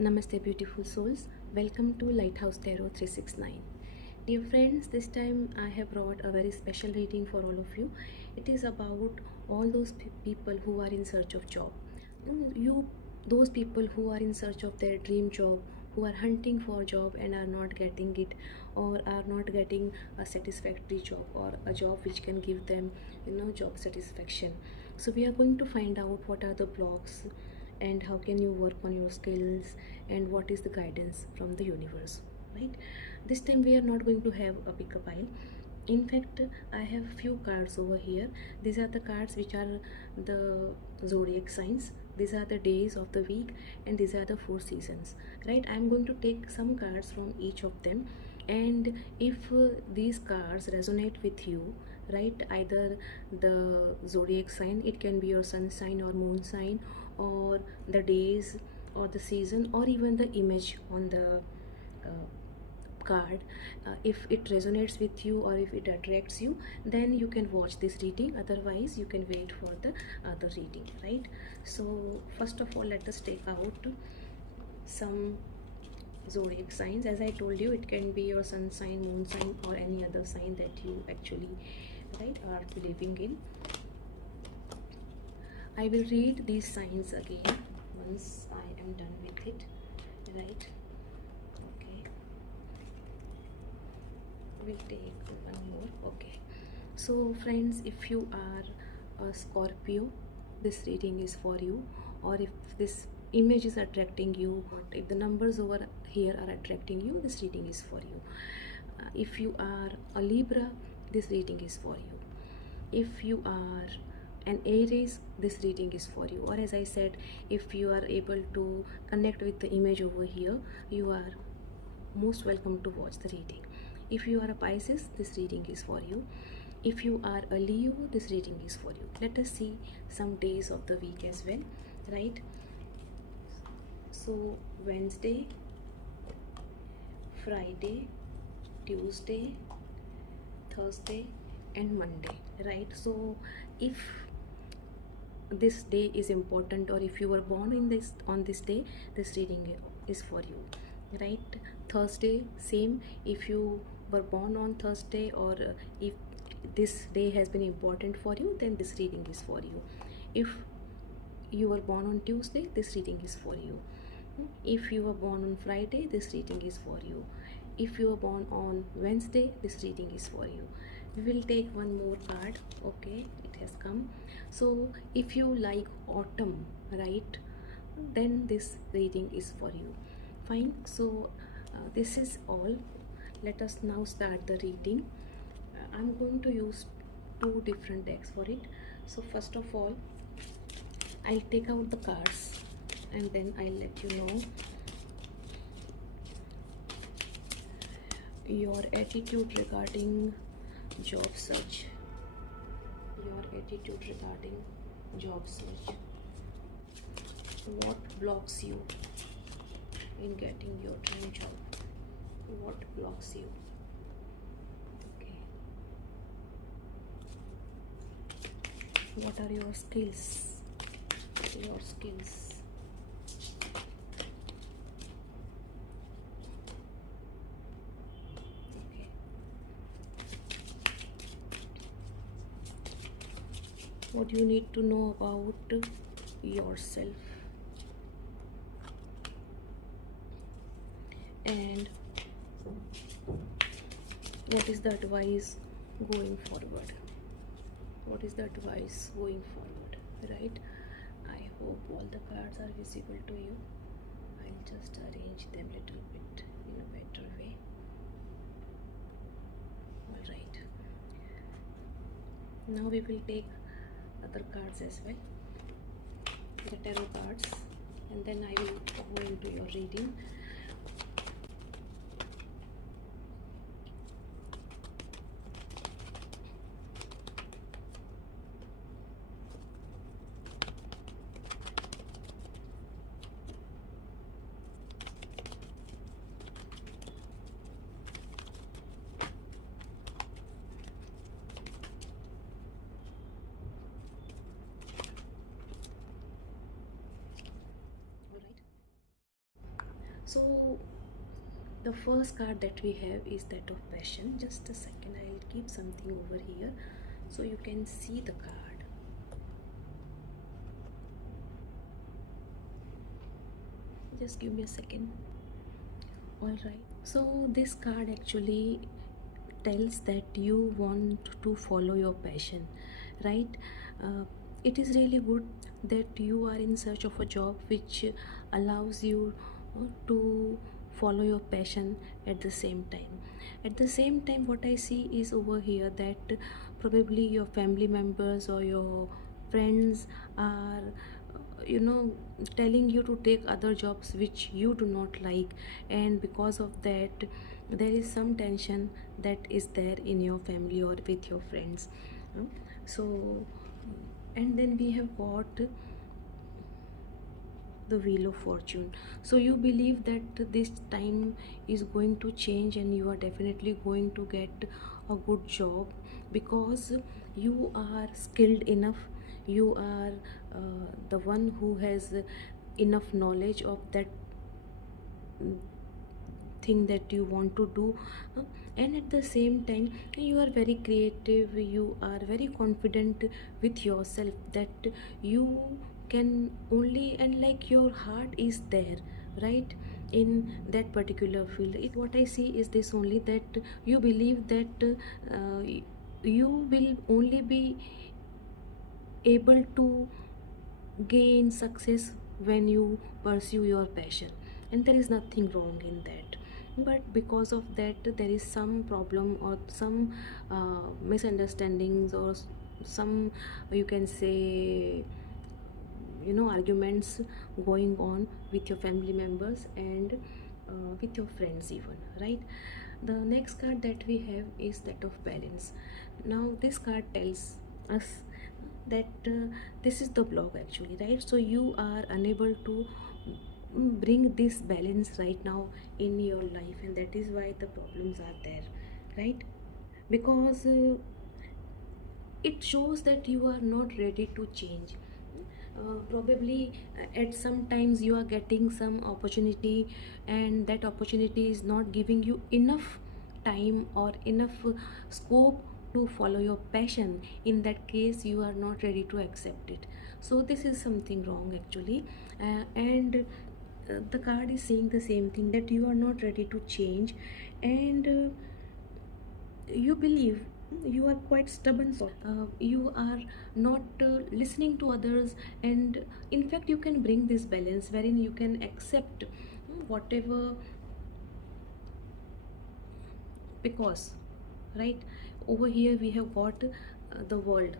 Namaste, beautiful souls. Welcome to Lighthouse Tarot 369. Dear friends, this time I have brought a very special reading for all of you. It is about all those people who are in search of job. Those people who are in search of their dream job, who are hunting for job and are not getting it, or are not getting a satisfactory job or a job which can give them, job satisfaction. So we are going to find out what are the blocks and how can you work on your skills and what is the guidance from the universe, right? This time we are not going to have a pick a pile. In fact, I have few cards over here. These are the cards which are the zodiac signs. These are the days of the week and these are the 4 seasons, right? I'm going to take some cards from each of them, and if these cards resonate with you, right, either the zodiac sign, it can be your sun sign or moon sign, or the days or the season, or even the image on the card, if it resonates with you or if it attracts you, then you can watch this reading. Otherwise you can wait for the other reading, right? So first of all, let us take out some zodiac signs. As I told you, it can be your sun sign, moon sign, or any other sign that you actually, right, are believing in. I will read these signs again once I am done with it, right? Okay, we'll take one more. Okay, so friends, if you are a Scorpio, this reading is for you. Or if this image is attracting you, or if the numbers over here are attracting you, this reading is for you. If you are a Libra, this reading is for you. If you are an Aries, this reading is for you. Or as I said, if you are able to connect with the image over here, you are most welcome to watch the reading. If you are a Pisces, this reading is for you. If you are a Leo, this reading is for you. Let us see some days of the week as well, right? So Wednesday, Friday, Tuesday, Thursday and Monday, right? So if this day is important, or if you were born in this on this day, this reading is for you, right? Thursday, same. If you were born on Thursday, or if this day has been important for you, then this reading is for you. If you were born on Tuesday, this reading is for you. If you were born on Friday, this reading is for you. If you were born on Wednesday, this reading is for you. We will take one more card. Okay, it has come. So if you like autumn, right, then this reading is for you. Fine. So this is all. Let us now start the reading. I'm going to use 2 different decks for it. So first of all, I'll take out the cards and then I'll let you know your attitude regarding job search. Your attitude regarding job search. What blocks you in getting your dream job? What blocks you? Okay. What are your skills? Your skills. Okay. What you need to know about yourself, and what is the advice going forward? What is the advice going forward, right? I hope all the cards are visible to you. I'll just arrange them a little bit in a better way. All right, now we will take other cards as well, the tarot cards, and then I will go into your reading. All right. So the first card that we have is that of passion. Just a second, I'll keep something over here so you can see the card. Just give me a second. All right, so this card actually tells that you want to follow your passion, right? It is really good that you are in search of a job which allows you to follow your passion at the same time. At the same time, what I see is over here that probably your family members or your friends are telling you to take other jobs which you do not like, and because of that there is some tension that is there in your family or with your friends. Uh, so and then we have got the wheel of fortune. So you believe that this time is going to change and you are definitely going to get a good job because you are skilled enough. You are the one who has enough knowledge of that thing that you want to do. And at the same time you are very creative, you are very confident with yourself that you can only, and like your heart is there, right, in that particular field. What I see is this only, that you believe that you will only be able to gain success when you pursue your passion, and there is nothing wrong in that. But because of that there is some problem or some misunderstandings or some, you can say, arguments going on with your family members and with your friends even, right? The next card that we have is that of balance. Now this card tells us that this is the block actually, right? So you are unable to bring this balance right now in your life, and that is why the problems are there, right? Because it shows that you are not ready to change. Probably at some times you are getting some opportunity and that opportunity is not giving you enough time or enough scope to follow your passion. In that case you are not ready to accept it. So this is something wrong actually. And the card is saying the same thing, that you are not ready to change, and you believe you are quite stubborn, so you are not listening to others, and in fact you can bring this balance wherein you can accept whatever, because, right, over here we have got the world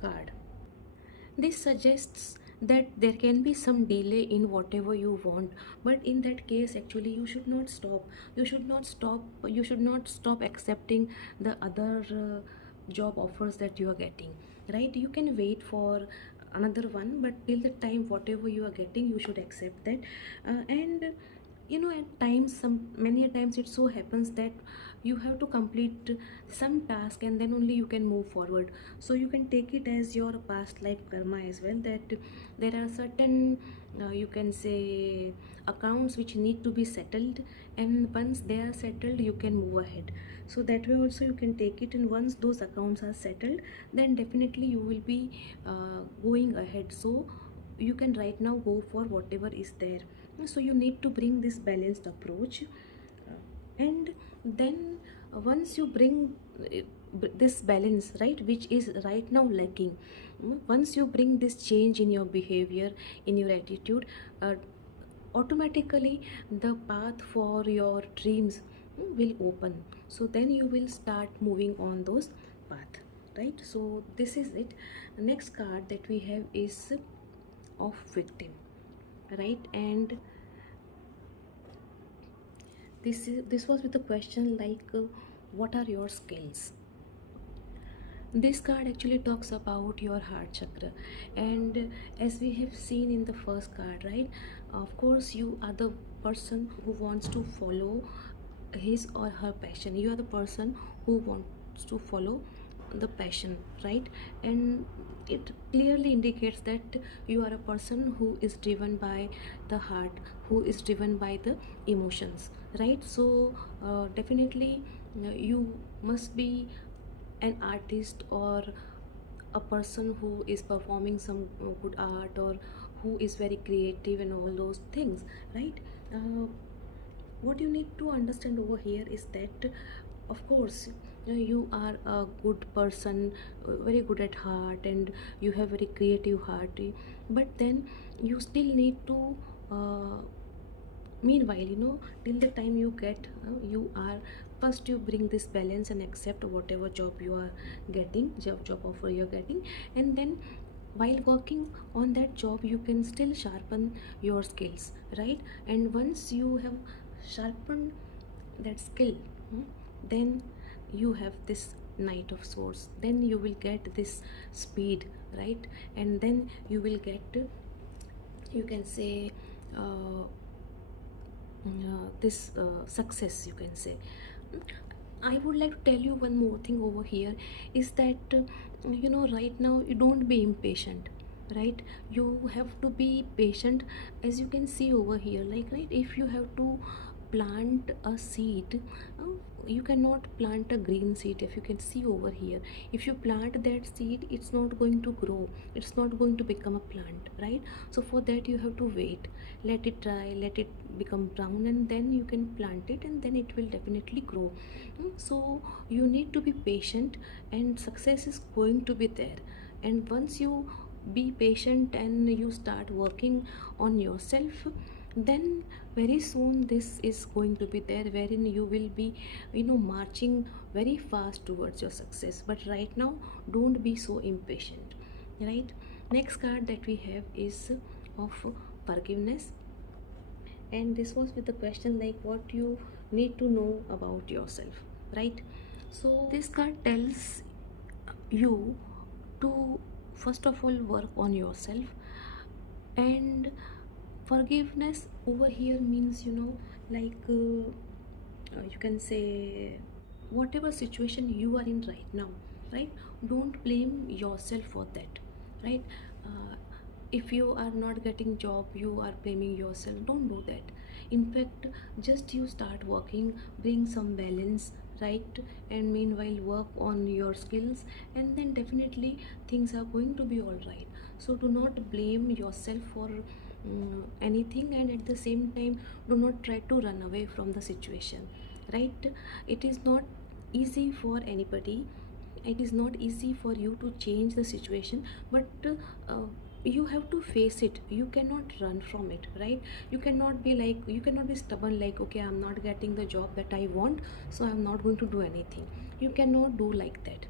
card. This suggests that there can be some delay in whatever you want, but in that case actually you should not stop. You should not stop accepting the other job offers that you are getting, right? You can wait for another one, but till the time whatever you are getting you should accept that. And at times, some many a times it so happens that you have to complete some task and then only you can move forward. So you can take it as your past life karma as well, that there are certain you can say accounts which need to be settled, and once they are settled you can move ahead. So that way also you can take it, and once those accounts are settled then definitely you will be going ahead. So you can right now go for whatever is there. So you need to bring this balanced approach. And then once you bring this balance, right, which is right now lacking, once you bring this change in your behavior, in your attitude, automatically the path for your dreams will open. So then you will start moving on those path, right? So this is it. The next card that we have is of victim, right? And this was with a question like what are your skills. This card actually talks about your heart chakra, and as we have seen in the first card, right, of course you are the person who wants to follow his or her passion. You are the person who wants to follow the passion, right? And it clearly indicates that you are a person who is driven by the heart, who is driven by the emotions, right? So definitely you must be an artist, or a person who is performing some good art, or who is very creative and all those things, right? What you need to understand over here is that, of course, you are a good person, very good at heart, and you have very creative heart, but then you still need to uh, meanwhile, till the time you get you are first, you bring this balance and accept whatever job you are getting, job offer you're getting, and then while working on that job you can still sharpen your skills, right? And once you have sharpened that skill, then you have this knight of swords, then you will get this speed, right? And then you will get, you can say, uh, this success, you can say. I would like to tell you one more thing over here, is that right now you don't be impatient, right? You have to be patient. As you can see over here, like, right, if you have to plant a seed, uh, you cannot plant a green seed. If you can see over here, if you plant that seed, it's not going to grow, it's not going to become a plant, right? So for that you have to wait, let it dry, let it become brown, and then you can plant it, and then it will definitely grow. So you need to be patient, and success is going to be there. And once you be patient and you start working on yourself, then very soon this is going to be there, wherein you will be marching very fast towards your success. But right now, don't be so impatient, right? Next card that we have is of forgiveness, and this was with the question like what you need to know about yourself, right? So this card tells you to first of all work on yourself. And forgiveness over here means, like, you can say, whatever situation you are in right now, right? Don't blame yourself for that, right? uh, if you are not getting job, you are blaming yourself. Don't do that. In fact, just you start working, bring some balance, right? And meanwhile work on your skills, and then definitely things are going to be all right. So do not blame yourself for anything, and at the same time do not try to run away from the situation, right? It is not easy for anybody, it is not easy for you to change the situation, but you have to face it. You cannot run from it, right? You cannot be like, you cannot be stubborn like, okay, I'm not getting the job that I want, so I'm not going to do anything. You cannot do like that.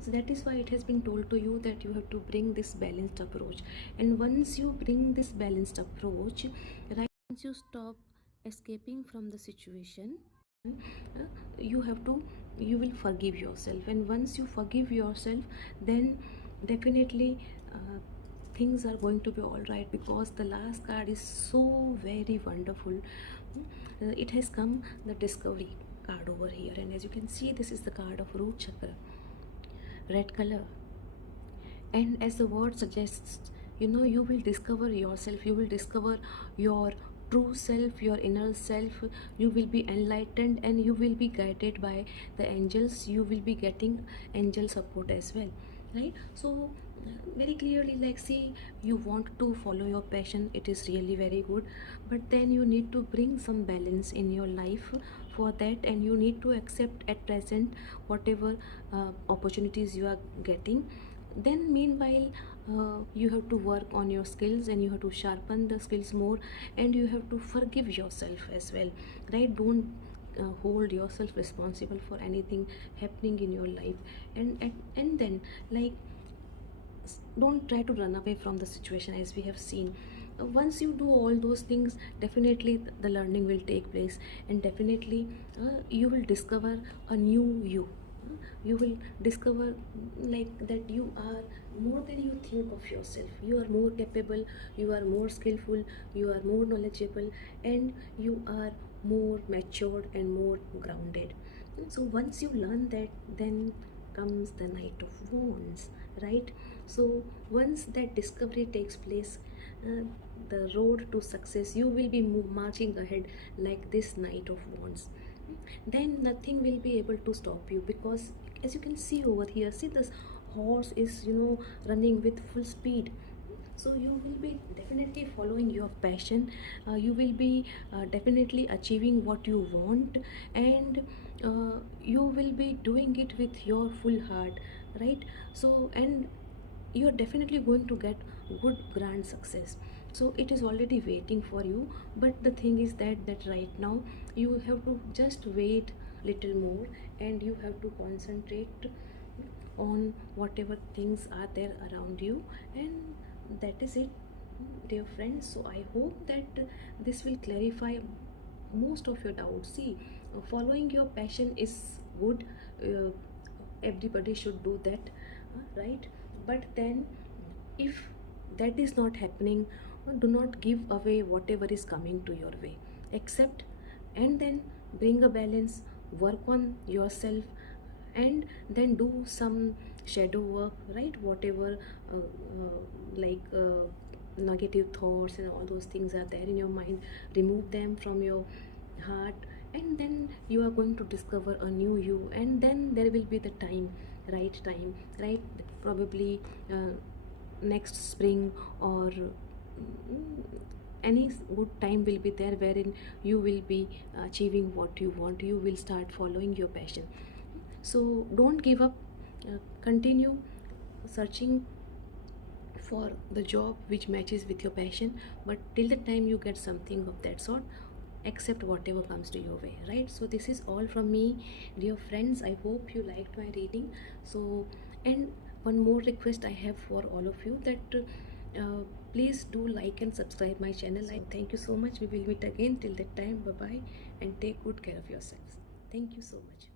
So that is why it has been told to you that you have to bring this balanced approach. And once you bring this balanced approach, right, once you stop escaping from the situation, you have to, you will forgive yourself. And once you forgive yourself, then definitely uh, things are going to be all right, because the last card is so very wonderful. It has come, the discovery card over here, and as you can see, this is the card of root chakra, red color. And as the word suggests, you will discover yourself, you will discover your true self, your inner self. You will be enlightened, and you will be guided by the angels. You will be getting angel support as well, right? So very clearly, like, see, you want to follow your passion, it is really very good, but then you need to bring some balance in your life for that, and you need to accept at present whatever opportunities you are getting. Then meanwhile, you have to work on your skills, and you have to sharpen the skills more, and you have to forgive yourself as well, right? Don't hold yourself responsible for anything happening in your life. And then, like, don't try to run away from the situation, as we have seen. Once you do all those things, definitely the learning will take place, and definitely you will discover a new you. You will discover, like, that you are more than you think of yourself. You are more capable, you are more skillful, you are more knowledgeable, and you are more matured and more grounded. So once you learn that, then comes the Knight of Wands, right? So once that discovery takes place, uh, the road to success, you will be marching ahead like this Knight of Wands. Then nothing will be able to stop you, because as you can see over here, see, this horse is, running with full speed. So you will be definitely following your passion. You will be definitely achieving what you want, and you will be doing it with your full heart, right? So, and you are definitely going to get good grand success. So it is already waiting for you. But the thing is that right now you have to just wait little more, and you have to concentrate on whatever things are there around you, and that is it, dear friends. So I hope that this will clarify most of your doubts. See, following your passion is good. uh, Everybody should do that, right? But then, if that is not happening, do not give away whatever is coming to your way. Accept, and then bring a balance, work on yourself, and then do some shadow work, right? Whatever like negative thoughts and all those things are there in your mind, remove them from your heart, and then you are going to discover a new you. And then there will be the time, right? Probably next spring, or any good time will be there wherein you will be achieving what you want. You will start following your passion. So don't give up. Continue searching for the job which matches with your passion. But till the time you get something of that sort, accept whatever comes to your way, right? So this is all from me, dear friends. I hope you liked my reading. So, and one more request I have for all of you, that please do like and subscribe my channel. I thank you so much. We will meet again. Till that time, bye bye, and take good care of yourselves. Thank you so much.